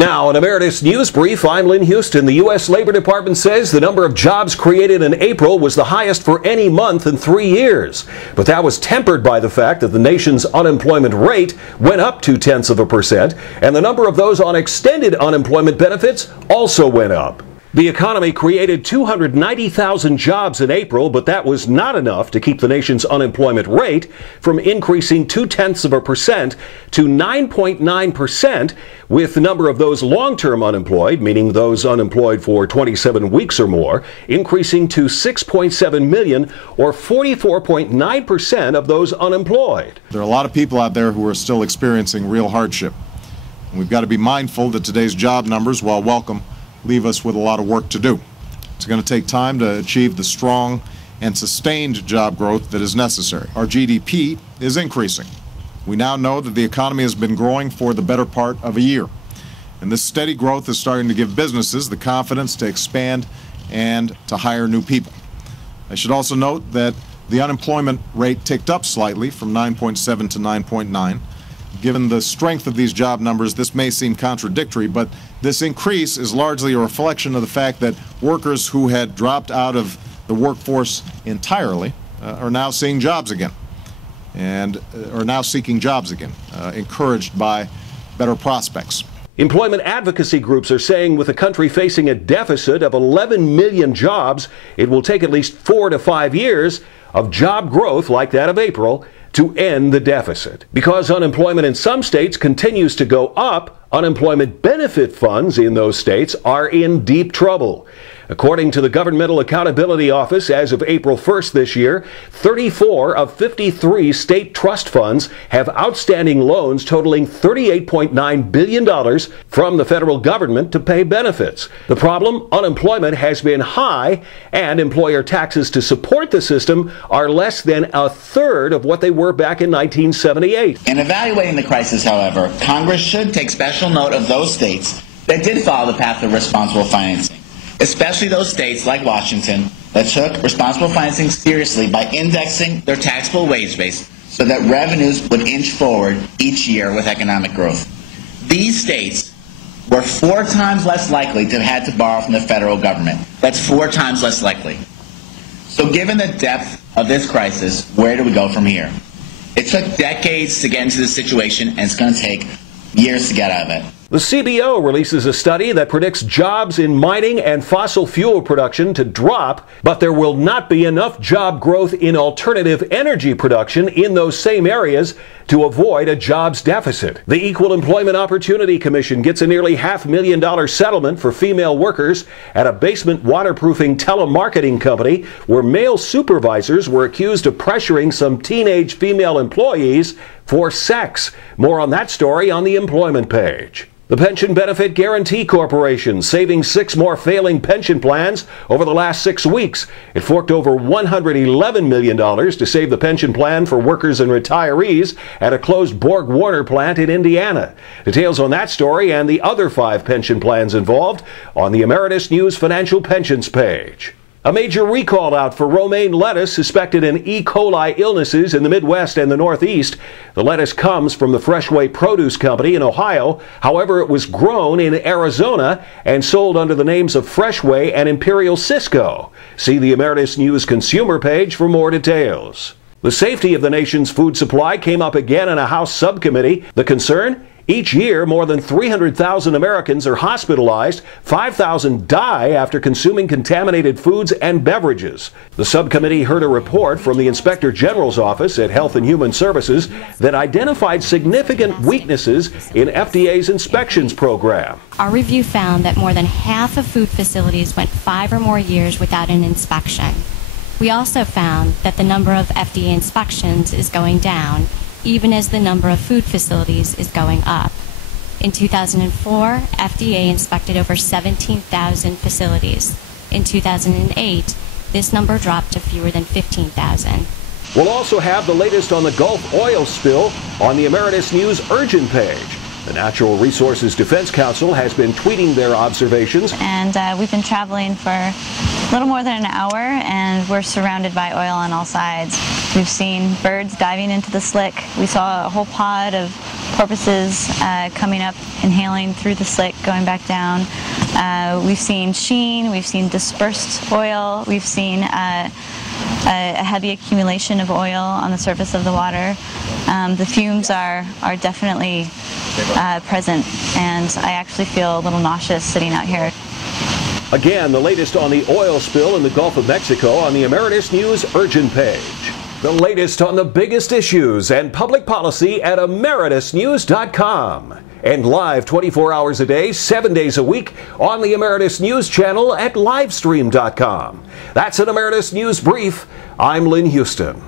Now, an Emeritus Newsbrief, I'm Lynn Houston. The U.S. Labor Department says the number of jobs created in April was the highest for any month in 3 years. But that was tempered by the fact that the nation's unemployment rate went up 0.2%, and the number of those on extended unemployment benefits also went up. The economy created 290,000 jobs in April, but that was not enough to keep the nation's unemployment rate from increasing 0.2% to 9.9%, with the number of those long-term unemployed, meaning those unemployed for 27 weeks or more, increasing to 6.7 million, or 44.9% of those unemployed. There are a lot of people out there who are still experiencing real hardship. And we've got to be mindful that today's job numbers, while welcome, leave us with a lot of work to do. It's going to take time to achieve the strong and sustained job growth that is necessary. Our GDP is increasing. We now know that the economy has been growing for the better part of a year. And this steady growth is starting to give businesses the confidence to expand and to hire new people. I should also note that the unemployment rate ticked up slightly from 9.7 to 9.9. Given the strength of these job numbers, this may seem contradictory, but this increase is largely a reflection of the fact that workers who had dropped out of the workforce entirely are now seeing jobs again, and are now seeking jobs again, encouraged by better prospects. Employment advocacy groups are saying with the country facing a deficit of 11 million jobs, it will take at least 4 to 5 years of job growth like that of April to end the deficit. Because unemployment in some states continues to go up, unemployment benefit funds in those states are in deep trouble. According to the Governmental Accountability Office, as of April 1st this year, 34 of 53 state trust funds have outstanding loans totaling $38.9 billion from the federal government to pay benefits. The problem? Unemployment has been high, and employer taxes to support the system are less than a third of what they were back in 1978. In evaluating the crisis, however, Congress should take special note of those states that did follow the path of responsible financing, especially those states like Washington that took responsible financing seriously by indexing their taxable wage base so that revenues would inch forward each year with economic growth. These states were 4 times less likely to have had to borrow from the federal government. That's 4 times less likely. So given the depth of this crisis, where do we go from here? It took decades to get into this situation, and it's going to take years to get out of it. The CBO releases a study that predicts jobs in mining and fossil fuel production to drop, but there will not be enough job growth in alternative energy production in those same areas to avoid a jobs deficit. The Equal Employment Opportunity Commission gets a nearly $500,000 settlement for female workers at a basement waterproofing telemarketing company where male supervisors were accused of pressuring some teenage female employees for sex. More on that story on the employment page. The Pension Benefit Guarantee Corporation saving 6 more failing pension plans over the last 6 weeks. It forked over $111 million to save the pension plan for workers and retirees at a closed Borg Warner plant in Indiana. Details on that story and the other 5 pension plans involved on the Emeritus News Financial Pensions page. A major recall out for romaine lettuce suspected in E. coli illnesses in the Midwest and the Northeast. The lettuce comes from the Freshway Produce Company in Ohio. However, it was grown in Arizona and sold under the names of Freshway and Imperial Cisco. See the Emeritus News consumer page for more details. The safety of the nation's food supply came up again in a House subcommittee. The concern? Each year, more than 300,000 Americans are hospitalized. 5,000 die after consuming contaminated foods and beverages. The subcommittee heard a report from the Inspector General's office at Health and Human Services that identified significant weaknesses in FDA's inspections program. Our review found that more than half of food facilities went 5 or more years without an inspection. We also found that the number of FDA inspections is going down, even as the number of food facilities is going up. In 2004, FDA inspected over 17,000 facilities. In 2008, this number dropped to fewer than 15,000. We'll also have the latest on the Gulf oil spill on the Emeritus News Urgent page. The Natural Resources Defense Council has been tweeting their observations. And we've been traveling for a little more than an hour, and we're surrounded by oil on all sides. We've seen birds diving into the slick. We saw a whole pod of porpoises coming up, inhaling through the slick, going back down. We've seen sheen, we've seen dispersed oil, we've seen a heavy accumulation of oil on the surface of the water. The fumes are definitely present, and I actually feel a little nauseous sitting out here. Again, the latest on the oil spill in the Gulf of Mexico on the Emeritus News Urgent page. The latest on the biggest issues and public policy at emeritusnews.com. And live 24 hours a day, 7 days a week on the Emeritus News channel at livestream.com. That's an Emeritus News Brief. I'm Lynn Houston.